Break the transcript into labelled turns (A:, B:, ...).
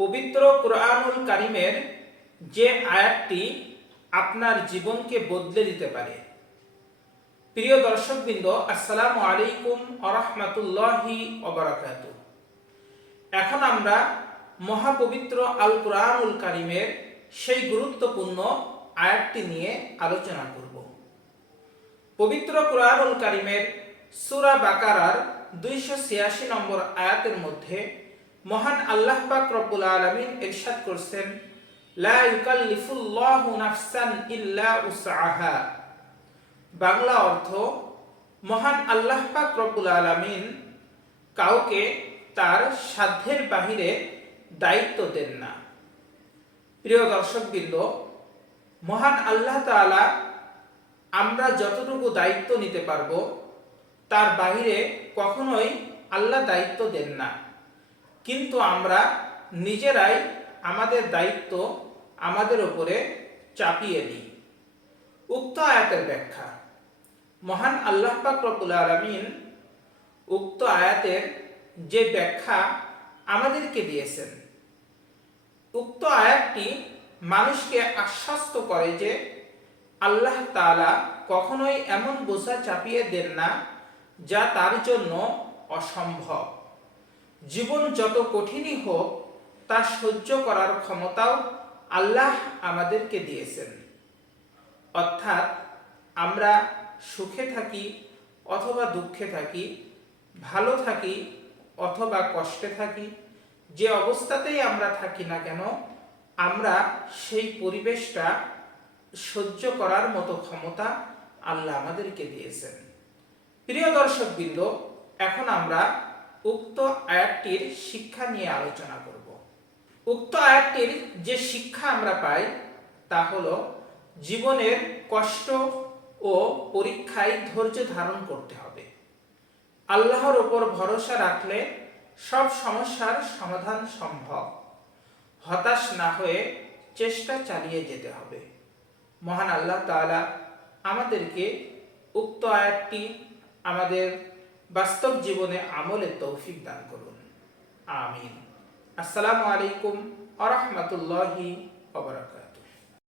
A: পবিত্র কোরআনুল কারিমের যে আয়াতটি আপনার জীবনকে বদলে দিতে পারে। প্রিয় দর্শকবৃন্দ, আসসালামু আলাইকুম আরহামাতুল্লাহি অবরাকাত এখন আমরা মহাপবিত্র আল কোরআনুল কারিমের সেই গুরুত্বপূর্ণ আয়াতটি নিয়ে আলোচনা করব। পবিত্র কোরআনুল কারিমের সূরা বাকারার দুইশো ছিয়াশি নম্বর আয়াতের মধ্যে মহান আল্লাহ পাক রব্বুল আলামিন ইরশাদ করছেন, লা ইউকাল্লিফুল্লাহু নাফসান ইল্লা উসআহা। বাংলা অর্থ, মহান আল্লাহ পাক রব্বুল আলামিন কাউকে তার সাধ্যের বাহিরে দায়িত্ব দেন না। প্রিয় দর্শক দর্শকবৃন্দ, মহান আল্লাহ তাআলা আমরা যতটুকু দায়িত্ব নিতে পারব, তার বাহিরে কখনোই আল্লাহ দায়িত্ব দেন না। কিন্তু আমরা নিজেরাই আমাদের দায়িত্ব আমাদের উপরে চাপিয়ে দিই। উক্ত আয়াতের ব্যাখ্যা। মহান আল্লাহ পাক রব্বুল আলামিন উক্ত আয়াতের যে ব্যাখ্যা আমাদেরকে দিয়েছেন, উক্ত আয়াতটি মানুষকে আশ্বস্ত করে যে আল্লাহ তাআলা কখনোই এমন বোঝা চাপিয়ে দেন না যা তার জন্য অসম্ভব। জীবন যত কঠিনই হোক, তা সহ্য করার ক্ষমতাও আল্লাহ আমাদেরকে দিয়েছেন। অর্থাৎ আমরা সুখে থাকি অথবা দুঃখে থাকি, ভালো থাকি অথবা কষ্টে থাকি, যে অবস্থাতেই আমরা থাকি না কেন, আমরা সেই পরিবেশটা সহ্য করার মতো ক্ষমতা আল্লাহ আমাদেরকে দিয়েছেন। প্রিয় দর্শকবৃন্দ, এখন আমরা উক্ত আয়াতটির শিক্ষা নিয়ে আলোচনা করব। উক্ত আয়াতটির যে শিক্ষা আমরা পাই, তা হলো জীবনের কষ্ট ও পরীক্ষায় ধৈর্য ধারণ করতে হবে। আল্লাহর ওপর ভরসা রাখলে সব সমস্যার সমাধান সম্ভব। হতাশ না হয়ে চেষ্টা চালিয়ে যেতে হবে। মহান আল্লাহ তাআলা আমাদেরকে উক্ত আয়াতটি আমাদের বাস্তব জীবনে আমলে তৌফিক দান করুন। আমিন। আসসালামু আলাইকুম আ রহমতুল্লাহি